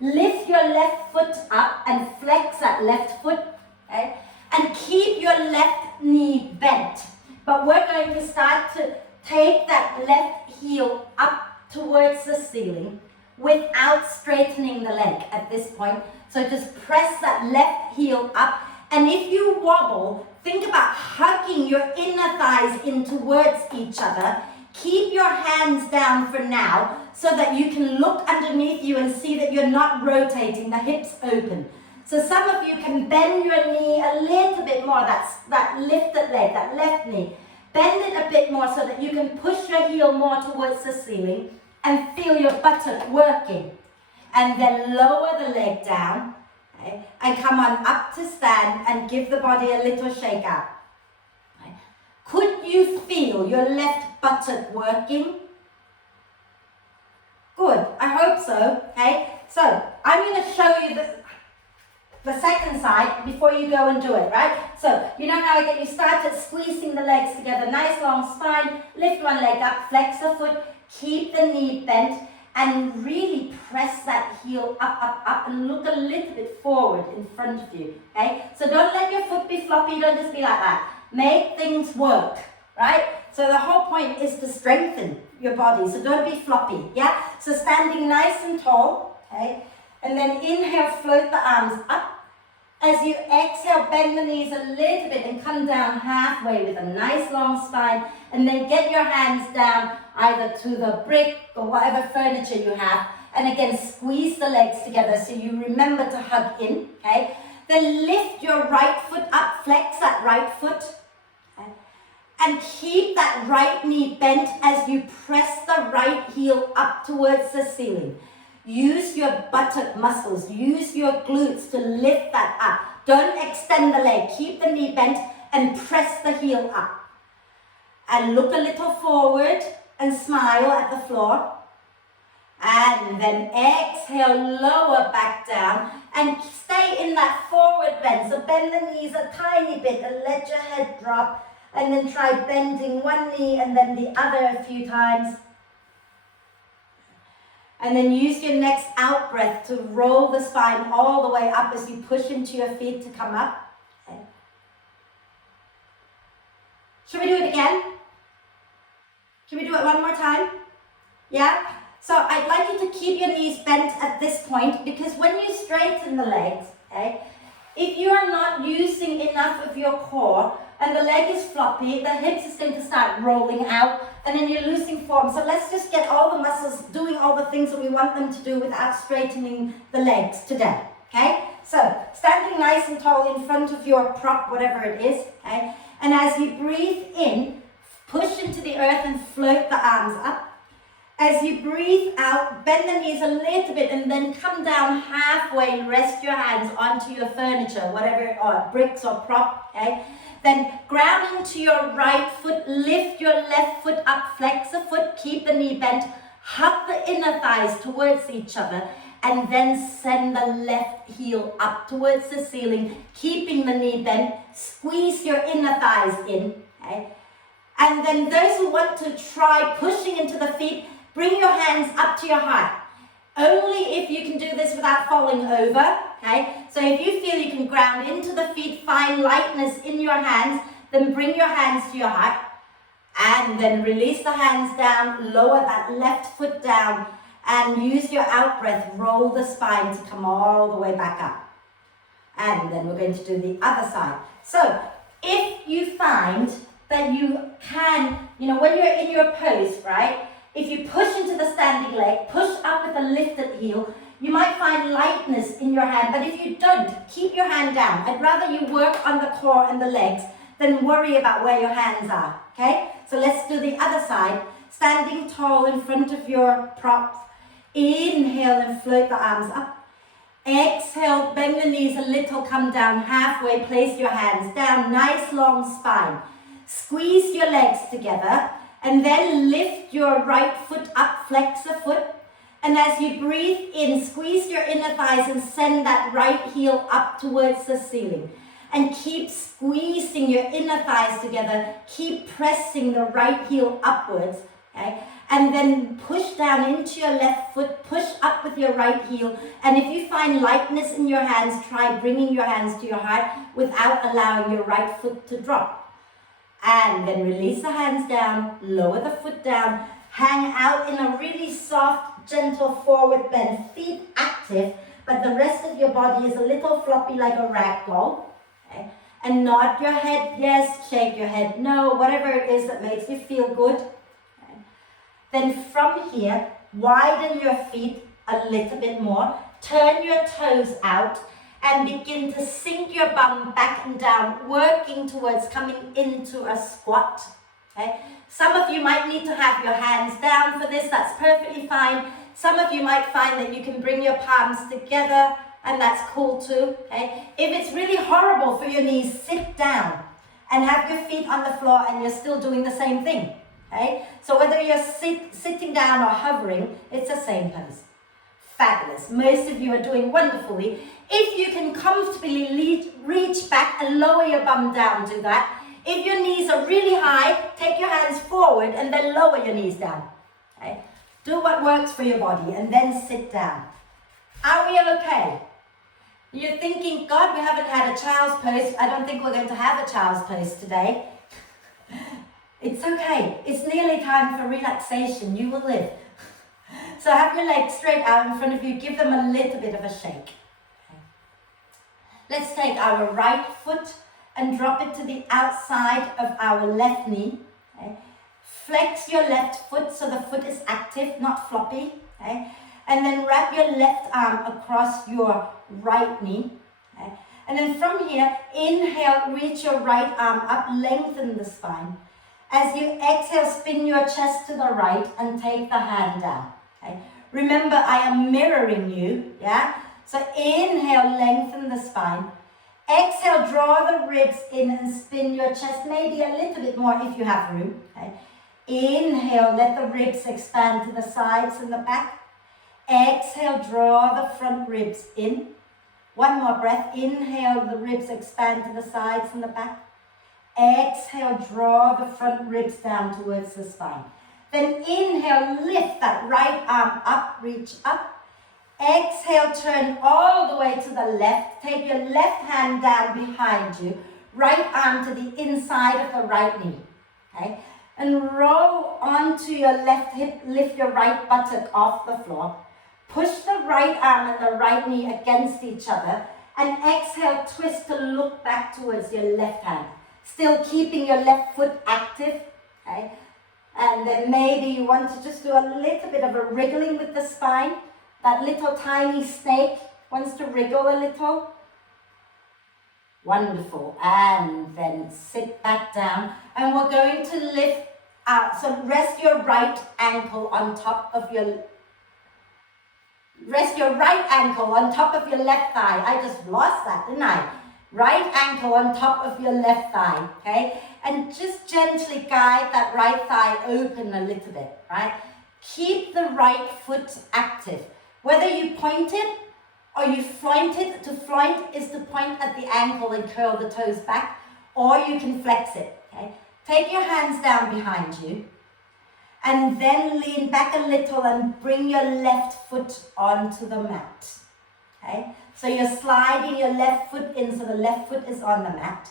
Lift your left foot up and flex that left foot. Okay? And keep your left knee bent. But we're going to start to take that left heel up towards the ceiling without straightening the leg at this point. So just press that left heel up. And if you wobble, think about hugging your inner thighs in towards each other. Keep your hands down for now so that you can look underneath you and see that you're not rotating, the hips open. So some of you can bend your knee a little bit more, that lifted leg, that left knee. Bend it a bit more so that you can push your heel more towards the ceiling and feel your buttock working. And then lower the leg down, okay, and come on up to stand and give the body a little shake out. Okay. Could you feel your left buttock working? Good, I hope so. Okay, so I'm going to show you the second side before you go and do it, right? So you know how I get you started squeezing the legs together, nice long spine, lift one leg up, flex the foot, keep the knee bent, and really press that heel up, and look a little bit forward in front of you, okay? So don't let your foot be floppy, don't just be like that. Make things work, right? So the whole point is to strengthen your body, so don't be floppy, yeah? So standing nice and tall, okay? And then inhale, float the arms up. As you exhale, bend the knees a little bit and come down halfway with a nice long spine. And then get your hands down either to the brick or whatever furniture you have. And again, squeeze the legs together so you remember to hug in, okay? Then lift your right foot up, flex that right foot. Okay? And keep that right knee bent as you press the right heel up towards the ceiling. Use your buttock muscles, use your glutes to lift that up. Don't extend the leg, keep the knee bent and press the heel up. And look a little forward and smile at the floor. And then exhale, lower back down and stay in that forward bend. So bend the knees a tiny bit and let your head drop. And then try bending one knee and then the other a few times. And then use your next out breath to roll the spine all the way up as you push into your feet to come up. Okay. Should we do it again? Should we do it one more time? Yeah? So I'd like you to keep your knees bent at this point because when you straighten the legs, okay, if you are not using enough of your core and the leg is floppy, the hips is going to start rolling out and then you're losing form. So let's just get all the muscles doing all the things that we want them to do without straightening the legs today, okay? So standing nice and tall in front of your prop, whatever it is, okay? And as you breathe in, push into the earth and float the arms up. As you breathe out, bend the knees a little bit and then come down halfway and rest your hands onto your furniture, whatever, or bricks or prop, okay? Then ground into your right foot, lift your left foot up, flex the foot, keep the knee bent, hug the inner thighs towards each other, and then send the left heel up towards the ceiling, keeping the knee bent, squeeze your inner thighs in, okay? And then those who want to try pushing into the feet, bring your hands up to your heart. Only if you can do this without falling over, okay? So if you feel you can ground into the feet, find lightness in your hands, then bring your hands to your heart. And then release the hands down, lower that left foot down, and use your out breath, roll the spine to come all the way back up. And then we're going to do the other side. So if you find that you can, when you're in your pose, right? If you push into the standing leg, push up with a lifted heel, you might find lightness in your hand, but if you don't, keep your hand down. I'd rather you work on the core and the legs than worry about where your hands are, okay? So let's do the other side. Standing tall in front of your prop. Inhale and float the arms up. Exhale, bend the knees a little, come down halfway, place your hands down, nice long spine. Squeeze your legs together and then lift your right foot up, flex the foot. And as you breathe in, squeeze your inner thighs and send that right heel up towards the ceiling. And keep squeezing your inner thighs together. Keep pressing the right heel upwards. Okay? And then push down into your left foot, push up with your right heel. And if you find lightness in your hands, try bringing your hands to your heart without allowing your right foot to drop. And then release the hands down, lower the foot down, hang out in a really soft, gentle forward bend, feet active, but the rest of your body is a little floppy like a rag doll. Okay? And nod your head yes, shake your head no, whatever it is that makes you feel good. Then from here, widen your feet a little bit more, turn your toes out, and begin to sink your bum back and down, working towards coming into a squat. Okay? Some of you might need to have your hands down for this, that's perfectly fine. Some of you might find that you can bring your palms together, and that's cool too. Okay? If it's really horrible for your knees, sit down and have your feet on the floor and you're still doing the same thing. Okay? So whether you're sitting down or hovering, it's the same pose. Fabulous. Most of you are doing wonderfully. If you can comfortably reach back and lower your bum down, do that. If your knees are really high, take your hands forward and then lower your knees down. Okay? Do what works for your body and then sit down. Are we okay? You're thinking, God, we haven't had a child's pose. I don't think we're going to have a child's pose today. It's okay. It's nearly time for relaxation. You will live. So have your legs straight out in front of you. Give them a little bit of a shake. Okay. Let's take our right foot and drop it to the outside of our left knee. Okay. Flex your left foot so the foot is active, not floppy. Okay. And then wrap your left arm across your right knee. Okay. And then from here, inhale, reach your right arm up, lengthen the spine. As you exhale, spin your chest to the right and take the hand down. Okay. Remember, I am mirroring you, yeah? So inhale, lengthen the spine. Exhale, draw the ribs in and spin your chest, maybe a little bit more if you have room. Okay. Inhale, let the ribs expand to the sides and the back. Exhale, draw the front ribs in. One more breath. Inhale, the ribs expand to the sides and the back. Exhale, draw the front ribs down towards the spine. Then inhale, lift that right arm up, reach up. Exhale, turn all the way to the left. Take your left hand down behind you. Right arm to the inside of the right knee. Okay? And roll onto your left hip, lift your right buttock off the floor. Push the right arm and the right knee against each other. And exhale, twist to look back towards your left hand. Still keeping your left foot active. Okay? And then maybe you want to just do a little bit of a wriggling with the spine. That little tiny snake wants to wriggle a little. Wonderful. And then sit back down. And we're going to lift out. So rest your right ankle on top of your... Rest your right ankle on top of your left thigh. I just lost that, didn't I? Right ankle on top of your left thigh, okay? And just gently guide that right thigh open a little bit, right? Keep the right foot active. Whether you point it or you floint it, to floint is to point at the ankle and curl the toes back, or you can flex it, okay? Take your hands down behind you and then lean back a little and bring your left foot onto the mat, okay? So you're sliding your left foot in so the left foot is on the mat.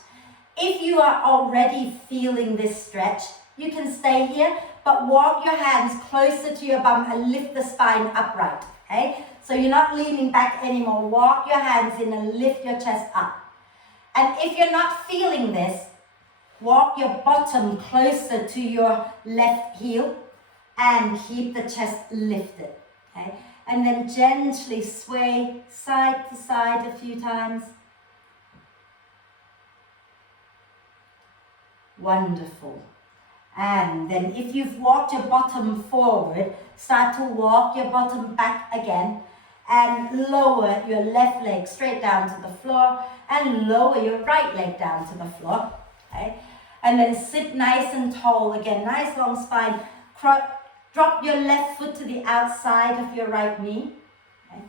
If you are already feeling this stretch, you can stay here, but walk your hands closer to your bum and lift the spine upright, okay? So you're not leaning back anymore. Walk your hands in and lift your chest up. And if you're not feeling this, walk your bottom closer to your left heel and keep the chest lifted, okay? And then gently sway side to side a few times. Wonderful. And then if you've walked your bottom forward, start to walk your bottom back again. and lower your left leg straight down to the floor and lower your right leg down to the floor. Okay? And then sit nice and tall again, nice long spine. Drop your left foot to the outside of your right knee. Okay?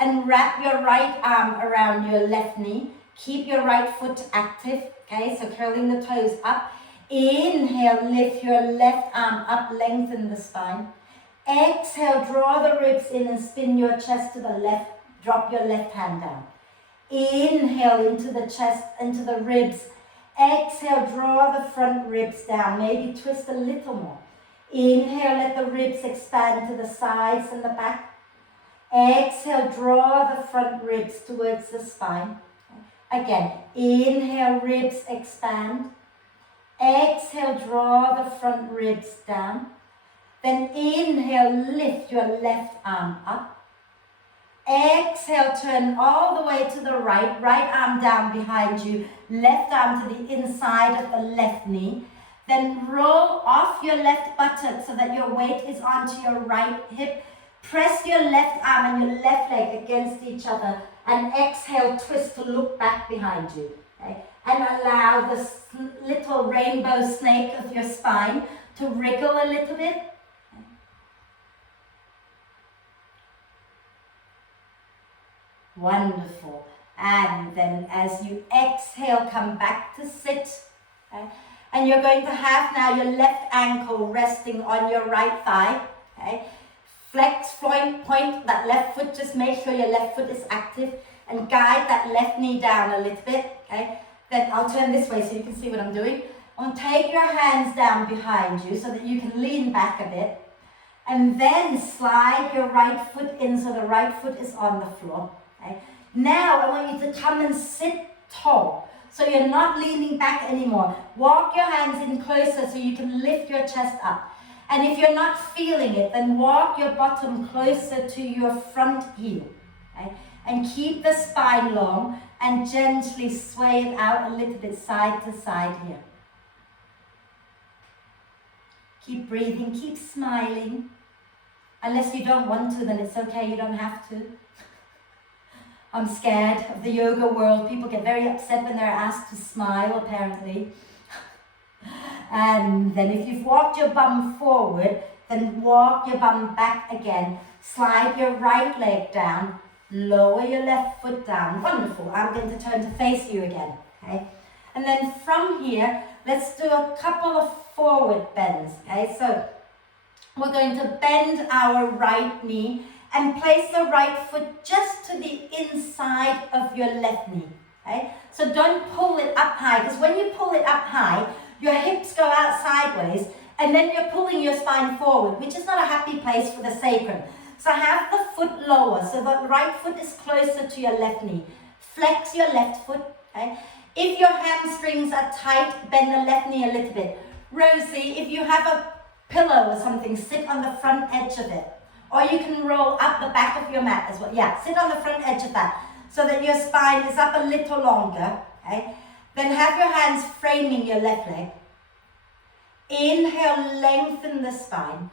And wrap your right arm around your left knee. Keep your right foot active. Okay, so curling the toes up. Inhale, lift your left arm up, lengthen the spine. Exhale, draw the ribs in and spin your chest to the left. Drop your left hand down. Inhale into the chest, into the ribs. Exhale, draw the front ribs down. Maybe twist a little more. Inhale, let the ribs expand to the sides and the back. Exhale, draw the front ribs towards the spine. Again, inhale, ribs expand. Exhale, draw the front ribs down. Then inhale, lift your left arm up. Exhale, turn all the way to the right. Right arm down behind you. Left arm to the inside of the left knee. Then roll off your left buttock so that your weight is onto your right hip. Press your left arm and your left leg against each other. And exhale, twist to look back behind you. Okay? And allow this little rainbow snake of your spine to wriggle a little bit. Wonderful. And then as you exhale, come back to sit. Okay? And you're going to have now your left ankle resting on your right thigh. Okay? Flex, point that left foot. Just make sure your left foot is active. And guide that left knee down a little bit. Okay? Then I'll turn this way so you can see what I'm doing. And take your hands down behind you so that you can lean back a bit. And then slide your right foot in so the right foot is on the floor. Okay? Now I want you to come and sit tall. So you're not leaning back anymore. Walk your hands in closer so you can lift your chest up. And if you're not feeling it, then walk your bottom closer to your front heel. Okay? And keep the spine long and gently sway it out a little bit side to side here. Keep breathing, keep smiling. Unless you don't want to, then it's okay, you don't have to. I'm scared of the yoga world. People get very upset when they're asked to smile, apparently. And then if you've walked your bum forward, then walk your bum back again. Slide your right leg down. Lower your left foot down. Wonderful. I'm going to turn to face you again. Okay? And then from here, let's do a couple of forward bends. Okay? So we're going to bend our right knee and place the right foot just to the inside of your left knee. Okay? So don't pull it up high, because when you pull it up high, your hips go out sideways, and then you're pulling your spine forward, which is not a happy place for the sacrum. So have the foot lower, so the right foot is closer to your left knee. Flex your left foot. Okay? If your hamstrings are tight, bend the left knee a little bit. Rosie, if you have a pillow or something, sit on the front edge of it. Or you can roll up the back of your mat as well. Yeah, sit on the front edge of that so that your spine is up a little longer. Okay? Then have your hands framing your left leg. Inhale, lengthen the spine.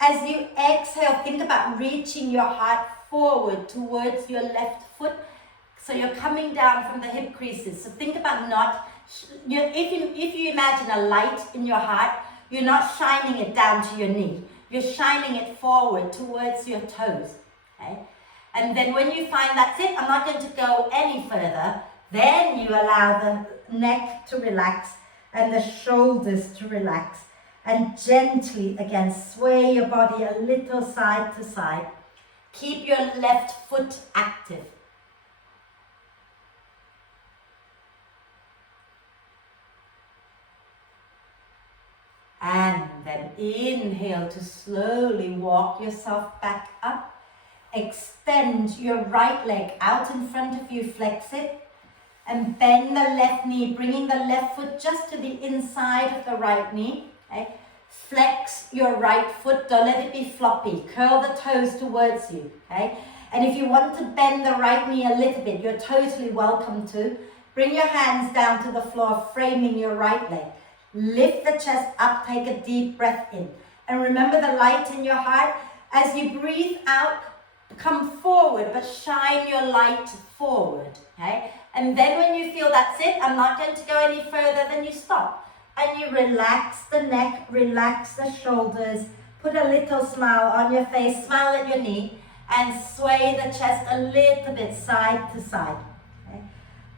As you exhale, think about reaching your heart forward towards your left foot. So you're coming down from the hip creases. So think about not, if you imagine a light in your heart, you're not shining it down to your knee. You're shining it forward towards your toes. Okay? And then when you find that's it, I'm not going to go any further, then you allow the neck to relax and the shoulders to relax. And gently, again, sway your body a little side to side. Keep your left foot active. And then inhale to slowly walk yourself back up. Extend your right leg out in front of you, flex it. And bend the left knee, bringing the left foot just to the inside of the right knee. Okay? Flex your right foot, don't let it be floppy. Curl the toes towards you. Okay? And if you want to bend the right knee a little bit, you're totally welcome to. Bring your hands down to the floor, framing your right leg. Lift the chest up, take a deep breath in. And remember the light in your heart. As you breathe out, come forward, but shine your light forward, okay? And then when you feel that's it, I'm not going to go any further, then you stop. And you relax the neck, relax the shoulders, put a little smile on your face, smile at your knee, and sway the chest a little bit side to side. Okay?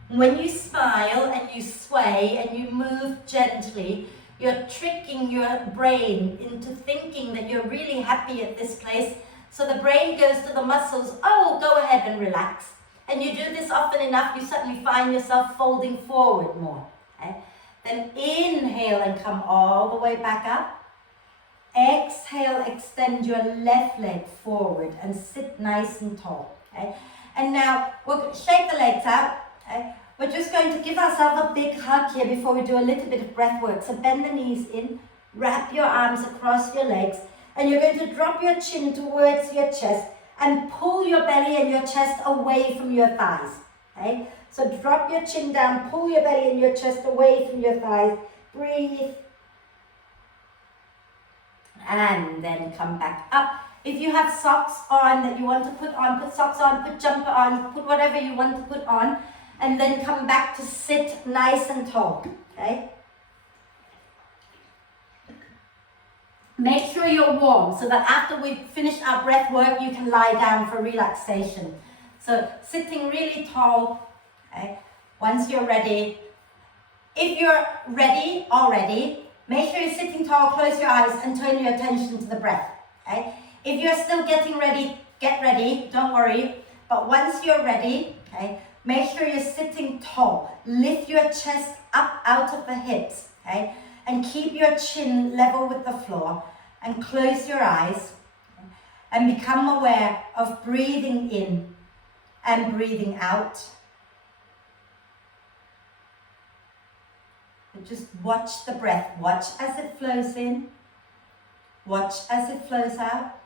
When you smile and you sway and you move gently, you're tricking your brain into thinking that you're really happy at this place. So the brain goes to the muscles, oh, go ahead and relax. And you do this often enough, you suddenly find yourself folding forward more. Okay? Then inhale and come all the way back up. Exhale, extend your left leg forward and sit nice and tall. Okay? And now we'll shake the legs out. Okay? We're just going to give ourselves a big hug here before we do a little bit of breath work. So bend the knees in, wrap your arms across your legs, and you're going to drop your chin towards your chest and pull your belly and your chest away from your thighs. Okay? So drop your chin down, pull your belly and your chest away from your thighs. Breathe. And then come back up. If you have socks on that you want to put on, put socks on, put jumper on, put whatever you want to put on, and then come back to sit nice and tall, okay? Make sure you're warm so that after we finish our breath work, you can lie down for relaxation. So sitting really tall, okay? Once you're ready, if you're ready already, make sure you're sitting tall, close your eyes and turn your attention to the breath, okay? If you're still getting ready, get ready, don't worry. But once you're ready, okay, make sure you're sitting tall. Lift your chest up out of the hips, okay? And keep your chin level with the floor and close your eyes and become aware of breathing in and breathing out. And just watch the breath. Watch as it flows in. Watch as it flows out.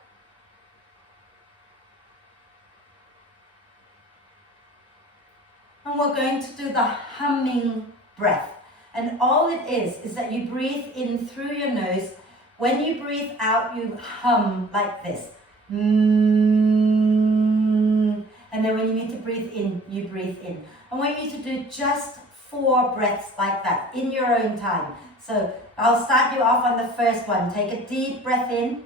And we're going to do the humming breath. And all it is that you breathe in through your nose. When you breathe out, you hum like this. And then when you need to breathe in, you breathe in. I want you to do just 4 breaths like that in your own time. So I'll start you off on the first one. Take a deep breath in.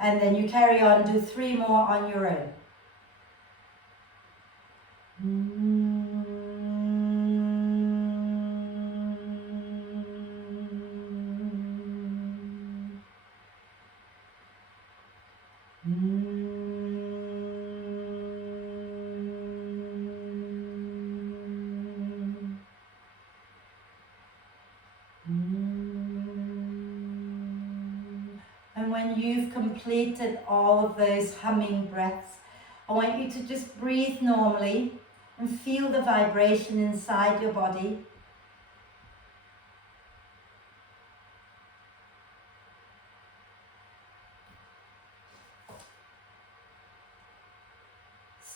And then you carry on, do 3 more on your own. And when you've completed all of those humming breaths, I want you to just breathe normally and feel the vibration inside your body.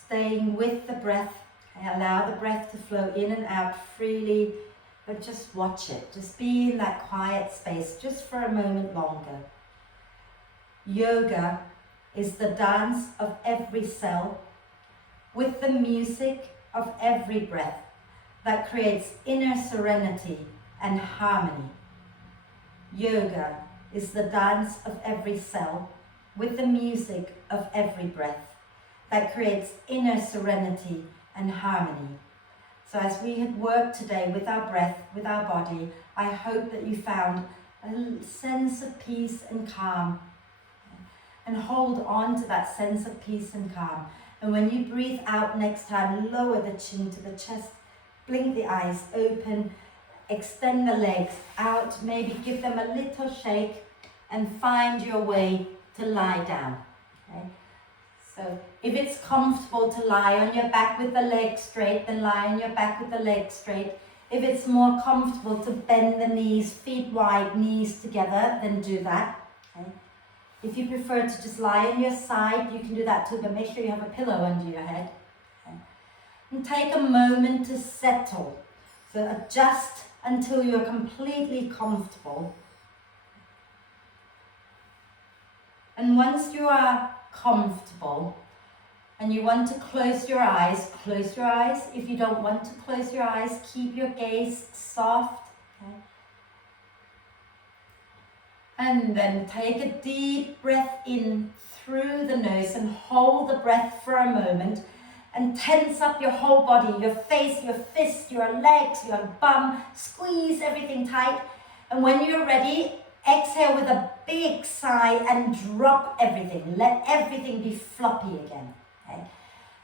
Staying with the breath, allow the breath to flow in and out freely, but just watch it. Just be in that quiet space just for a moment longer. Yoga is the dance of every cell with the music of every breath that creates inner serenity and harmony. Yoga is the dance of every cell with the music of every breath that creates inner serenity and harmony. So as we had worked today with our breath, with our body, I hope that you found a sense of peace and calm. And hold on to that sense of peace and calm. And when you breathe out next time, lower the chin to the chest, blink the eyes open, extend the legs out, maybe give them a little shake and find your way to lie down. Okay? So if it's comfortable to lie on your back with the legs straight, then lie on your back with the legs straight. If it's more comfortable to bend the knees, feet wide, knees together, then do that. Okay? If you prefer to just lie on your side, you can do that too, but make sure you have a pillow under your head. Okay? And take a moment to settle. So adjust until you're completely comfortable. And once you are comfortable and you want to close your eyes, close your eyes. If you don't want to close your eyes, keep your gaze soft. Okay? And then take a deep breath in through the nose and hold the breath for a moment and tense up your whole body, your face, your fists, your legs, your bum. Squeeze everything tight. And when you're ready, exhale with a big sigh and drop everything. Let everything be floppy again. Okay?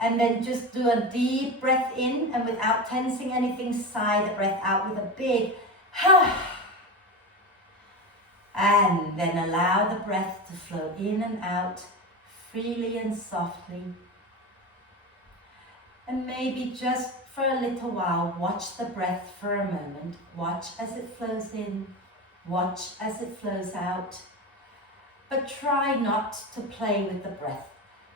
And then just do a deep breath in, and without tensing anything, sigh the breath out with a big ha. And then allow the breath to flow in and out freely and softly. And maybe just for a little while, watch the breath for a moment. Watch as it flows in, watch as it flows out. But try not to play with the breath.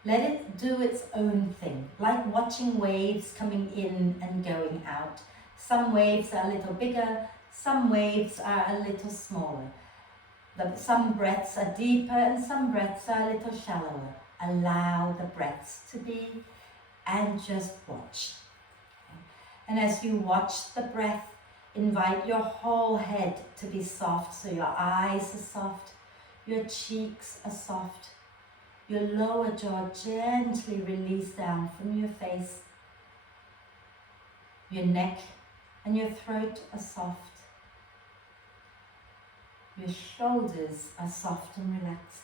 Let it do its own thing, like watching waves coming in and going out. Some waves are a little bigger, some waves are a little smaller. Some breaths are deeper and some breaths are a little shallower. Allow the breaths to be and just watch. And as you watch the breath, invite your whole head to be soft. So your eyes are soft, your cheeks are soft, your lower jaw gently release down from your face. Your neck and your throat are soft. Your shoulders are soft and relaxed.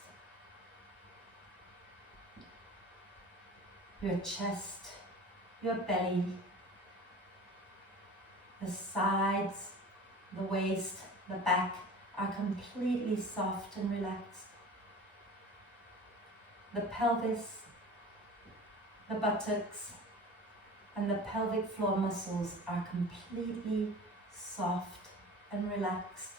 Your chest, your belly, the sides, the waist, the back are completely soft and relaxed. The pelvis, the buttocks, and the pelvic floor muscles are completely soft and relaxed.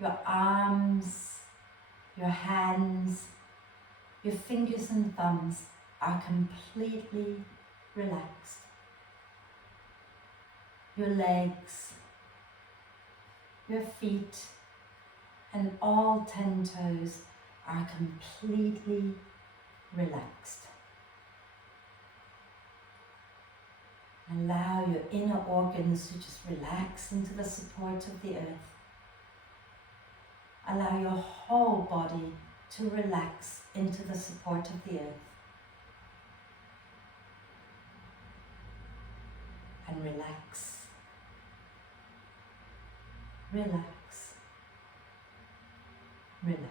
Your arms, your hands, your fingers and thumbs are completely relaxed. Your legs, your feet, and all 10 toes are completely relaxed. Allow your inner organs to just relax into the support of the earth. Allow your whole body to relax into the support of the earth. And relax. Relax. Relax.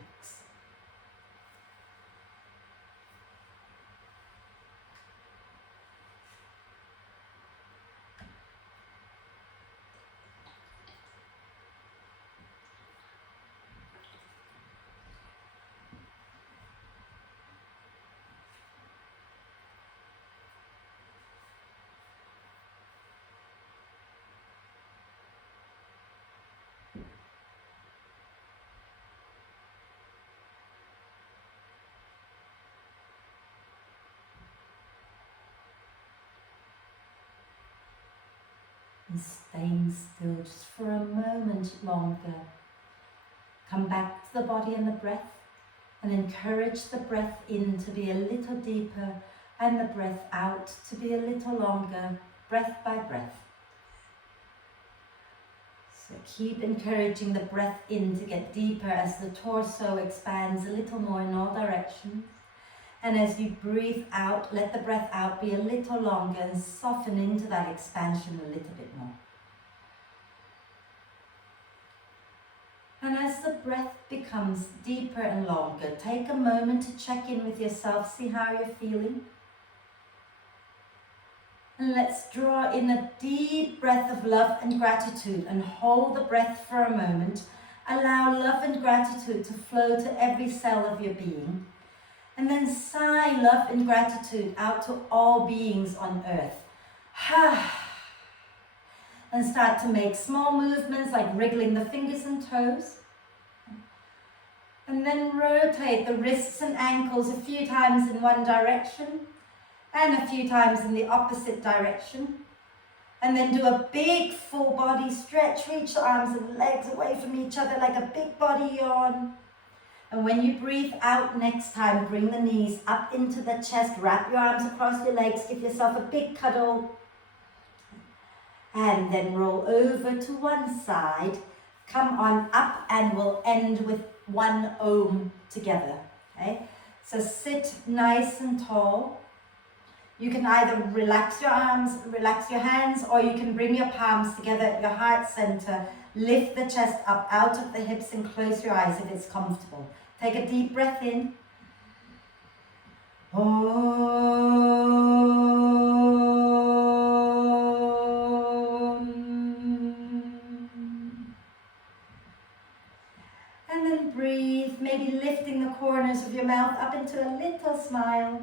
And staying still just for a moment longer. Come back to the body and the breath, and encourage the breath in to be a little deeper and the breath out to be a little longer, breath by breath. So keep encouraging the breath in to get deeper as the torso expands a little more in all directions. And as you breathe out, let the breath out be a little longer and soften into that expansion a little bit more. And as the breath becomes deeper and longer, take a moment to check in with yourself, see how you're feeling. And let's draw in a deep breath of love and gratitude and hold the breath for a moment. Allow love and gratitude to flow to every cell of your being. And then sigh love and gratitude out to all beings on earth. And start to make small movements like wriggling the fingers and toes. And then rotate the wrists and ankles a few times in one direction and a few times in the opposite direction. And then do a big full body stretch. Reach the arms and legs away from each other like a big body yawn. And when you breathe out next time, bring the knees up into the chest. Wrap your arms across your legs. Give yourself a big cuddle. And then roll over to one side. Come on up and we'll end with one Om together. Okay? So sit nice and tall. You can either relax your arms, relax your hands, or you can bring your palms together at your heart center. Lift the chest up out of the hips and close your eyes if it's comfortable. Take a deep breath in. And then breathe, maybe lifting the corners of your mouth up into a little smile.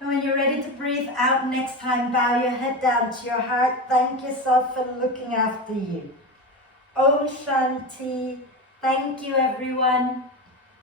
And when you're ready to breathe out next time, bow your head down to your heart. Thank yourself for looking after you. Om Shanti. Thank you, everyone.